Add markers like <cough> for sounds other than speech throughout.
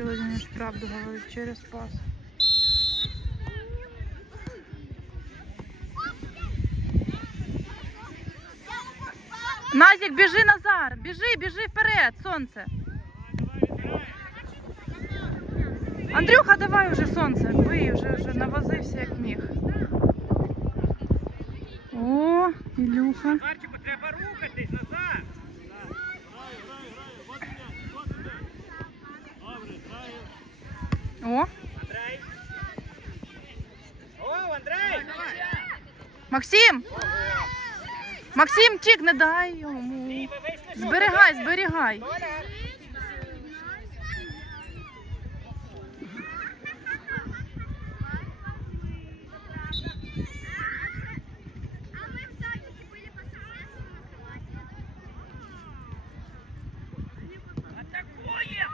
Юрій Володимирович правду говорить через пас. Назік, біжи Назар, біжи, біжи вперед, сонце. Андрюха, давай уже сонце, бий, вже, вже навозився як міг. О, Ілюха. О. О, Андрей! Максим! Максим, тік, не дай йому. Зберігай, зберігай. Толя. А мы в садике были по соседству на кровати. Атакує!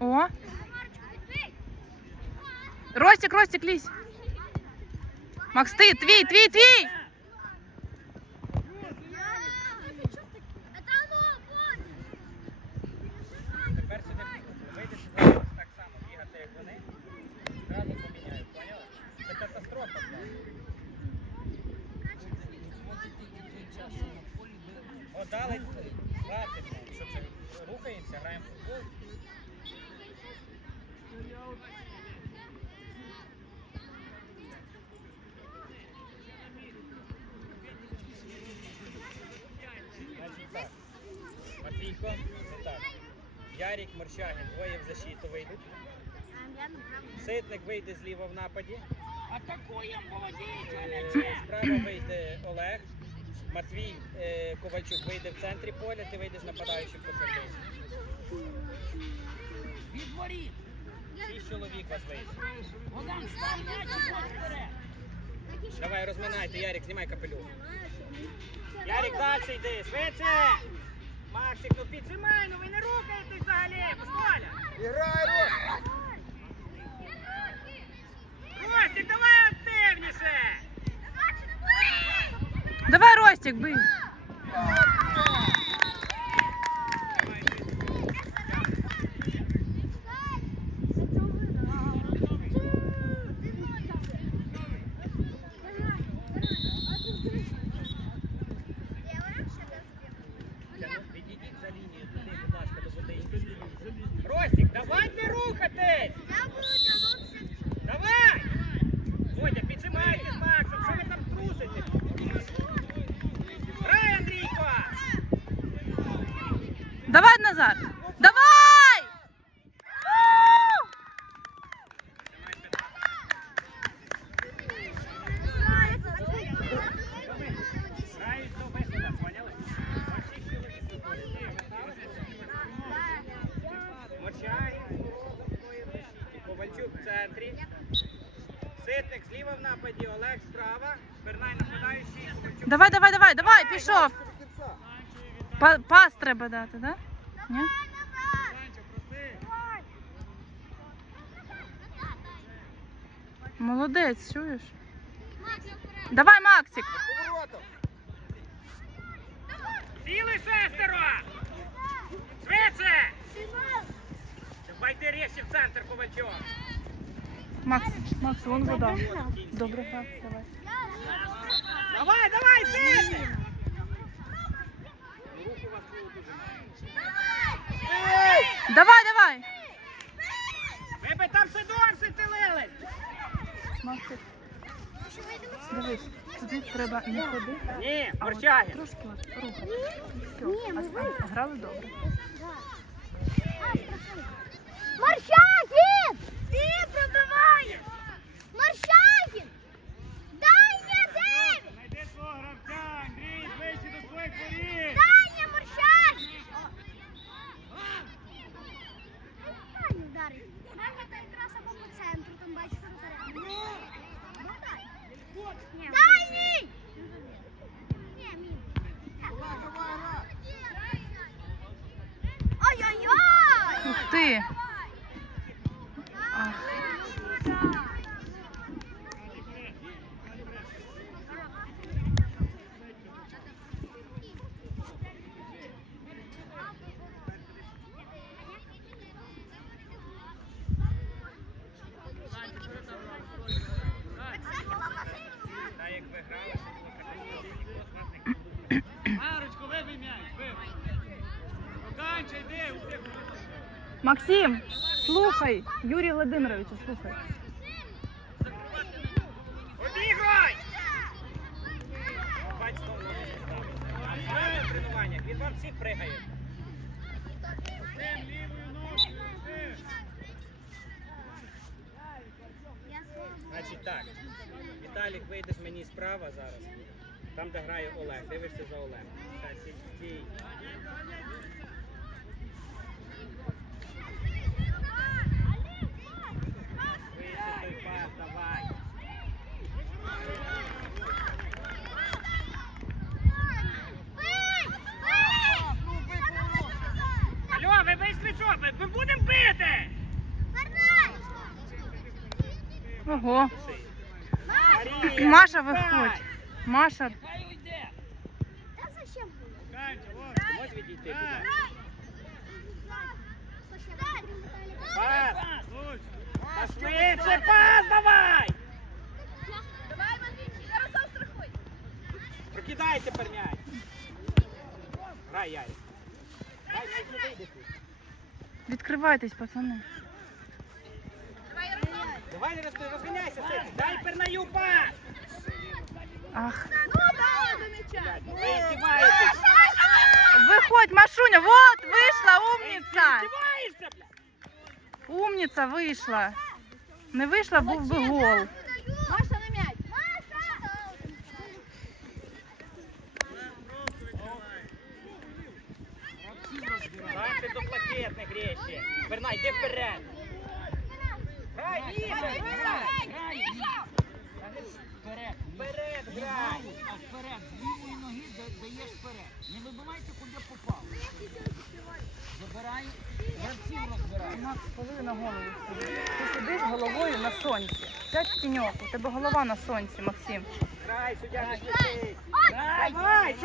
О. Ростик, Ростик, лізь. Макс, ти, твій, твій, твій. Это оно, вот! Тепер сюди вийдеш зараз Ярік, Морщагін, двоє в защиту вийдуть. Ситник вийде зліва в нападі. Атакуємо, Е, молоді! Справа вийде Олег. Матвій е, Ковальчук вийде в центрі поля, ти вийдеш нападаючим посередині. Від воріт! Шість чоловік вас вийде. Богдан, став м'яч і вперед! Давай, розминайте, Ярик, знімай капелюх. Ярик, далі йди, швидше! Максик, ну піджимай, ну ви не рухаєтесь взагалі, Коля! Рос! Ростик, давай активніше! Давай, Ростик, бий. Відійдіть за лінію туди, будь ласка, до води. Ростик, давайте рухатись! Давай! Водя, піджимайте з Максом, що ви там трусите? Грай, Андрійко! Давай, Назар. Давай! Грають до виходу, поняли? Мочай. Ковальчук в центрі. Ситник зліва в нападі, Олег справа. Бернай нападаючий, Давай, давай, давай, давай, пішов. Па- Пас треба дати, да? Ні? Молодець, чуєш? Давай, Максик. Сіли шестеро! Швидше! Давайте ріші в центр, Ковальчук. Макс, Макс, вон вода. Добре, так, давай. Давай, давай! Руку мало. Давай, давай. Ви би там ще довше стелились! Максик. Дивись, туди треба не ходити. Ні, а от Морчагін. Трошки от рухати. Все, а- а грали добре. Маршакин! Маршаєв! Дай я дев'ять! Найди свого гравця! Андрій, ближче до своїх воріт! Даня Маршаєв! Даня ударить. Даня та якраз або по центру, там бачиш, розгоряє. Дані! Ні, мій. Ой-ой-ой! Ух ти! Юрій Володимирович, слухай. Обігай! Бач. Він вам всіх пригає. Значить так. Віталік, вийдеш мені справа зараз. Там, де грає Олег. Дивишся за. Все, стій, стій. Вийди той пас, давай. Алло, ви вийшли що? Ми, ми будемо бити! Ого. Марія, Маша, виходь. Маша, Хай уйде. Вот. Ти можеш відійти, будь ласка? Пас! Луч. Та швидше, пас давай! Давай, Матвій, Ярослав, страхуй. Прокидай тепер м'яч. Грай, Ярик. Грай, навіть не вийде тут. відкривайтесь, пацани. Давай. Не розти- розганяйся, Сеті. Дай пернаю пас! Ах. М'яча. Ви здіваєтесь! Виходь, Машуня, вот, вийшла, умниця. здіваєшся! Умниця вийшла. Не вийшла, був би гол. Маша на м'яч. Маша! Станьте до плакетних речі. Пернай, йди вперед. Грай, Міша, грай! Грай. Вперед. Вперед, грай! А вперед. З лівої ноги да- даєш вперед. Не вибивайте, куди попав. Забирай. Гравців розбирай. Макс, коли на голову? Ти сидиш головою на сонці. Сядь в тіньок, у тебе голова на сонці, Максим. Грай, суддя не спішить. Грай. Давай?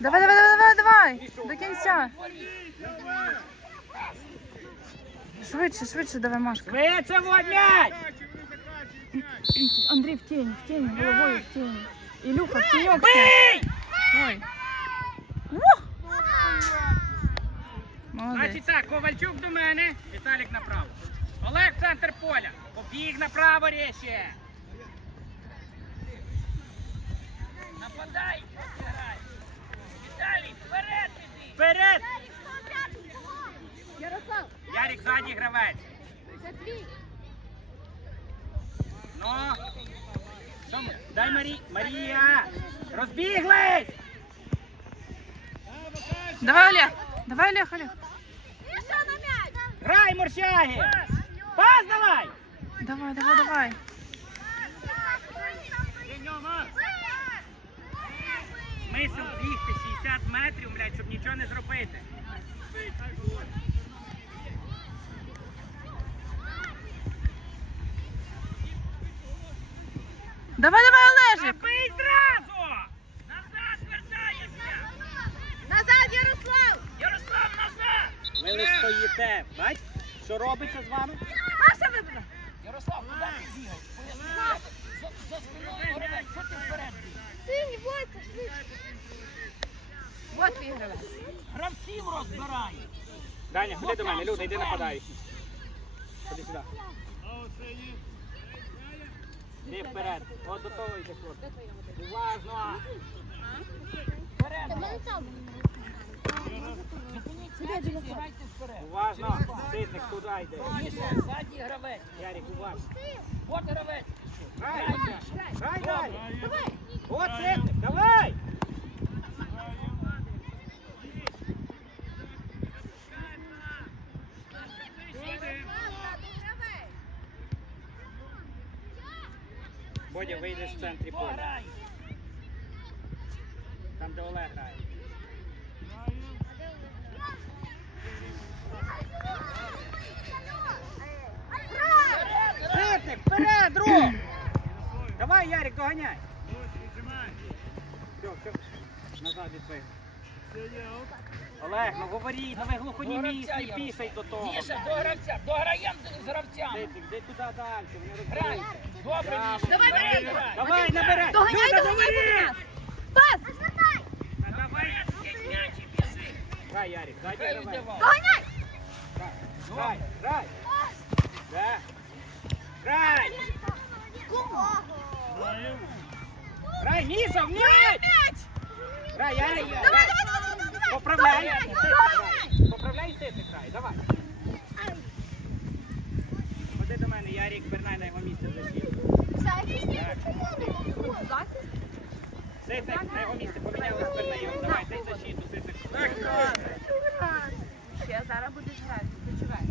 Давай, давай, давай, давай, давай. До кінця. Швидше, швидше, давай, Машка. Швидше, вот м'яч! Андрій в тінь, в тінь, головою в тінь. Ілюха, в тіньок. Бий! Ой. Значить так, Ковальчук до мене, Віталік направо. Олег в центр поля. Побіг направо ріші. Нападай. Грай. Віталій, вперед іди. Вперед! Ярослав, Ярик ззаді гравець. це твій. Ну. Що ми? Дай Марі... Марія! Розбіглись! Давай, Олег, Олег. Грай, морщаги! Пас давай! Давай, давай, давай. Смисл бігти 60 метрів, блядь, щоб нічого не зробити. Давай, давай, Олежик. Забий зразу! Назад вертаєшся. Назад, Ярослав. Ярослав, назад. Ви лише стоїте. Бач, що робиться з вами? Маша вибила. Ярослав, куди ти бігаєш? Поясни. За, за спиною гравець. Що ти вперед бігаєш? Синій, Войка, швидше. Вот твій гравець. Гравців розбирай. Даня, ходи до мене, Люда, йди нападаючий. Ходи сюди. Йди вперед. От до того йди, хлопці. Уважно! Вперед. Уважно! Ситник, туди йде. Ззаді гравець. Ярик, уважно. От гравець. Грай, грай далі. От ситник, давай! Бодя, вийдеш в центрі поля. Там, де Олег грає. Вперед, друг! Давай, Ярик, доганяй. Все, все. Назад відбив. Олег, ну говоріть, ну ви глухонімі, До я пісай до того. Міша, до гравця, дограємо з гравцями. Де туди далі, вони Грай. Добре. Міша. Давай, бери. грай. Давай, набирай. Доганяй, Люда, доганяй, будь нас. Пас! М'ячі біжи. Грай, Ярик, ззаді Хай гравець. віддавай. Доганяй! Грай, грай. Да. Грай. Грай, Міша, в м'яч! Грай, Давай, грай. давай, давай, давай, давай! Поправляй, Ситник, грай. Поправляй, Ситник, грай, давай. Ходи до мене, Ярик, вернай на його місце в защиту. Ситник, на його місце поміняли спирна його. Давай, дай защиту, Ситник. Ще зараз будеш грати, почувай.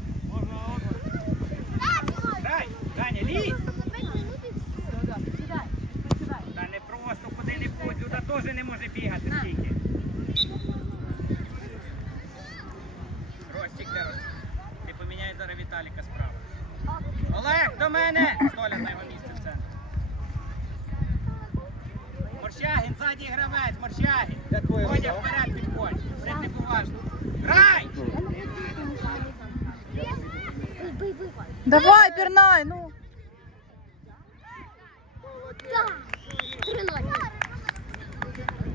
Грай, Даня, лізь. Та не просто куди-небудь, Люда теж не може бігати стільки. Ростик, де Ростик? Ти поміняй зараз Віталіка справа. Олег, до мене! Столя на його місце все. Морщагін, ззаді гравець, Морщагін. Водя, вперед підходь. Все не поважно. Грай! Давай, пірнай, ну.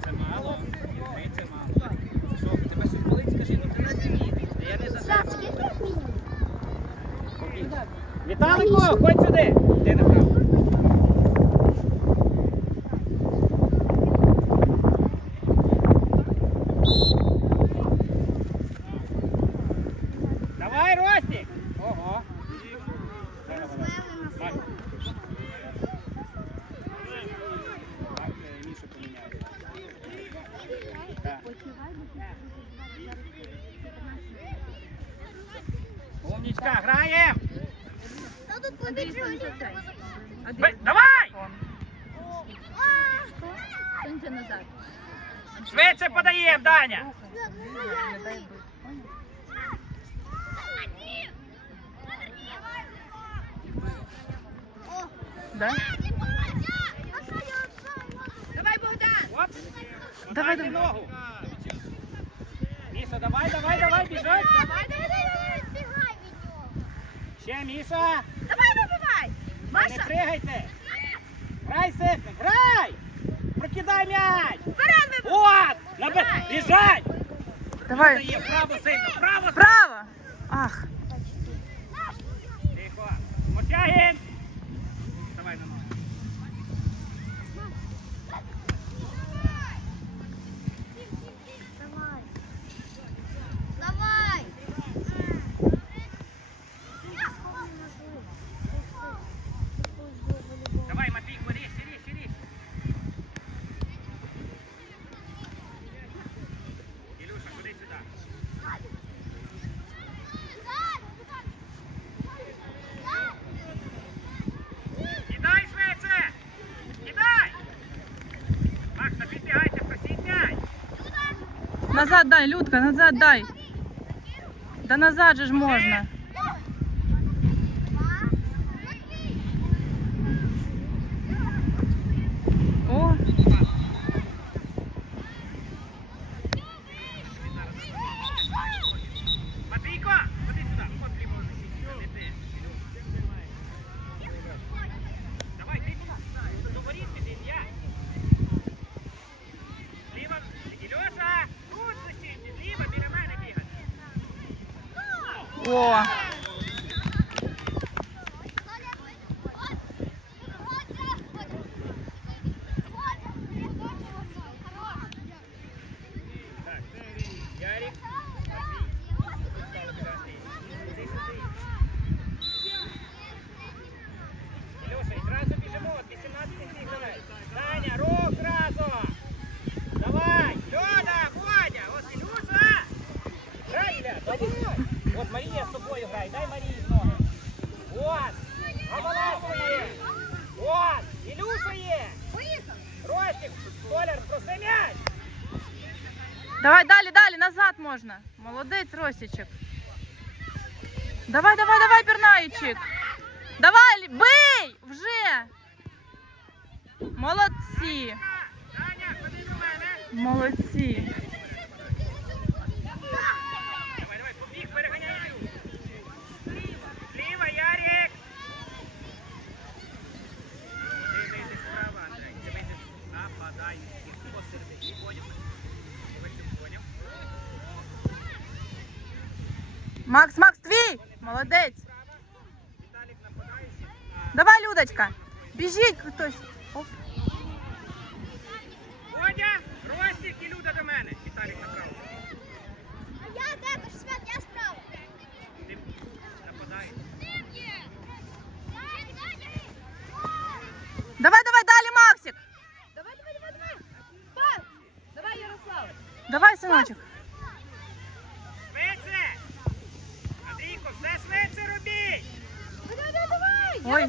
Це мало. Ні, це мало. Що, тебе щось болить, скажи, ну ти не вмієш. Я не за тебе. Віталику, ходь сюди. Давай, Ростик! Ого! Де Олег? Макс. Так, е, Мішу поміняли. Так. Умничка, граєм! Давай! Швидше подаєм, Даня! Да? Давай, Богдан! Давай, давай. ногу! Міша, давай, давай, давай, біжать! Давай, давай, давай! Ще, Міша! Давай, вибивай! Не Маша! пригайте! Грай, Ситник, грай! Прокидай м'яч! Вперед вибивай! От! Наби... Біжать! Давай. Право сильно, право! Право! Ах. Тихо! Мотягін! Давай на ногу. Давай! Давай! Давай, Матвійко, ріж, ріж, ріж! Ілюша, ходи сюди. Кидай швидше! Кидай! Макс, та підбігайте, просіть м'яч! Назад дай, Людка, назад дай. Да назад же ж можна. О, Матвійко, ходи сюди. От ліво не ти. Давай, ти сюди. До воріт піди, м'яч. Зліва, Ілюша, тут летіть, зліва, біля мене бігати. О. Так, Ярик, Матвій. Тут стало біля Андрія. Іди сюди. Ілюша, і зразу біжимо, от 18 міг давай. Даня, рух зразу. Давай, Льода, Водя, от Ілюша. Грай, Ілля, давай. От Марія з тобою грай, дай Марії з ноги. От, Гамаласу є. От, Ілюша є. Ростик, Столяр, проси м'яч. Давай далі, далі, назад можна. Молодець, Росічик. Давай, давай, давай, пірнаючик. Давай, бий! Вже! Молодці! Молодці! Макс, Макс, твій! Молодець! Віталік нападаючий. Давай, Людочка! Біжіть хтось! Оп. Водя, Ростик і Люда до мене. Віталік направо. А я де? Тож свят, я справа. Ти нападаєш. Давай, давай, далі, Максик! Давай, давай, давай, давай. Пас. Давай, Ярослав. Давай, синочок! Ой.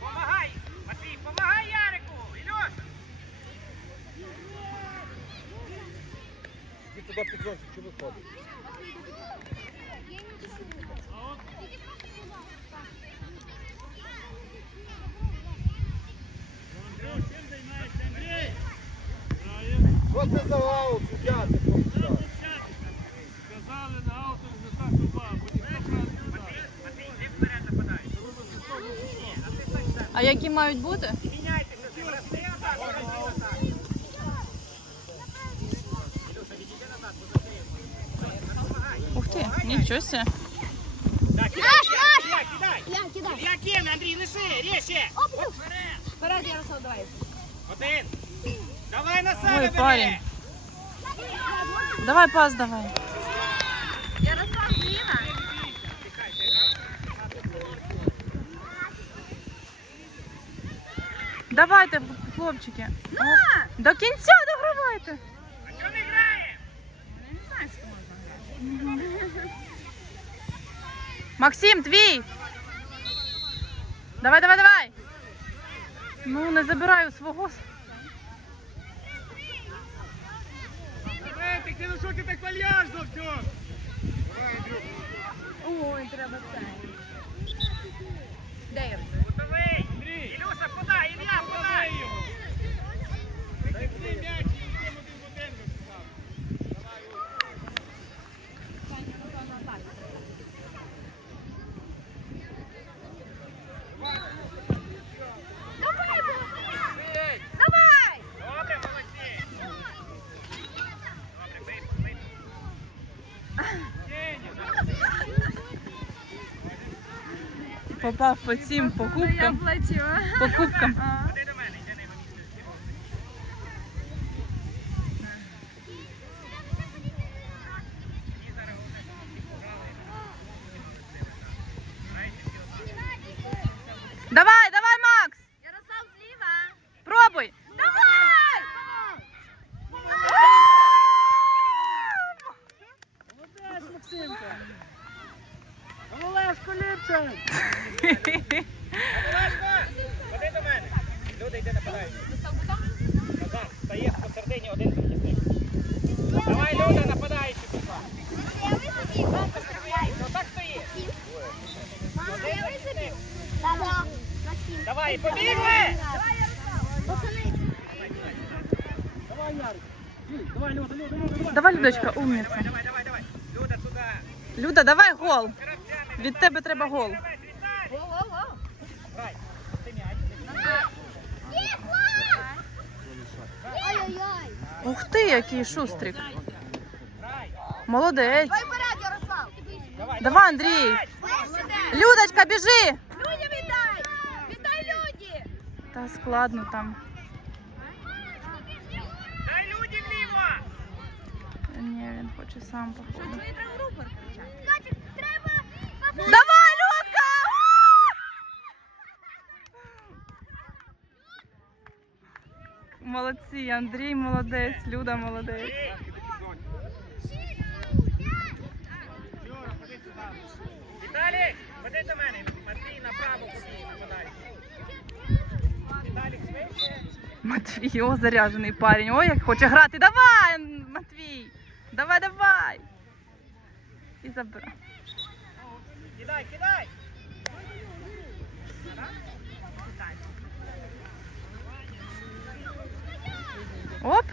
Помагай! Матвій, помагай Ярику! Ільоша! Ти туди під зонтик, що виходить? Що це за аут? Сказали на авто вже так А які мають бути? Міняйтеся з ним. Раз ти атак, раз ти атак. Ілюша, відійди назад, бо закриємо. Помагай. Ух ти, нічого себе. Так, кидай, кидай, кидай. Я кидай. Я кину, Андрій, неси, ріще. Вперед. Вперед, Ярослав, давай. Один. Давай на себе Ой, бери. парень. Давай пас давай. Давайте, хлопчики. Оп. До кінця догравайте. А чого не грає? Максим, твій. Давай, давай, давай. Ну, не забираю свого. Ей, ти ну що ти так вальяжно все? Ой, треба це. Де Ярослав? Готовий. Андрій, Ілюша, подай, Ілля, подай. дай його. Дай ти м'яч і йдемо один в один вистав. Давай, Давай. Добре, молодці. Добре, вийшов, вийшов. Попав по цим покупкам. Покупкам. <laughs> Ходи до мене, йди на його місце. Мені зараз головне, щоб всі пограли. Знаєте, всі однакові. Давай, давай, Макс. Ярослав, зліва. Пробуй. Давай. Молодець, Максимка. Олешко ліпше. Олешко, ходи до мене. Люди, йди нападають. Назад, стаєш посередині один захисник. Давай, Люда, нападаючи пішла. Ну так стоїть. Один захисник. Давай, побігли! Давай, Ярик. Давай, Люда, Люда, Люда, давай. Давай, Людочка, умниця. Давай, давай, давай, давай. Люда, туди. Люда, давай гол. Від тебе треба гол. Ти м'яч. Ай-яй-яй. Ух ти, який шустрик. Молодець. Давай Ярослав. Давай, Давай, Андрій. Людочка, біжи. Та складно там. Дай Люді вліво. Ні, він хоче сам походу. Катя, треба. Давай, Людка! <laughs> Молодці, Андрій молодець, Люда молодець. Матвій, о, заряжений парень. Ой, як хоче грати. Давай, Матвій! Давай, давай! І забирай. Кидай, кидай! Оп!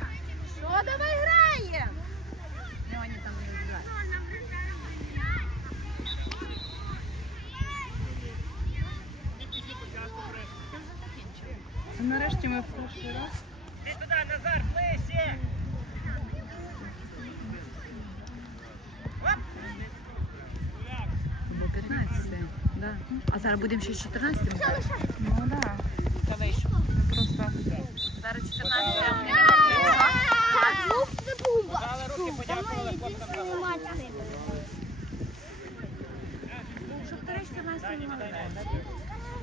Зараз будемо ще 14 Ну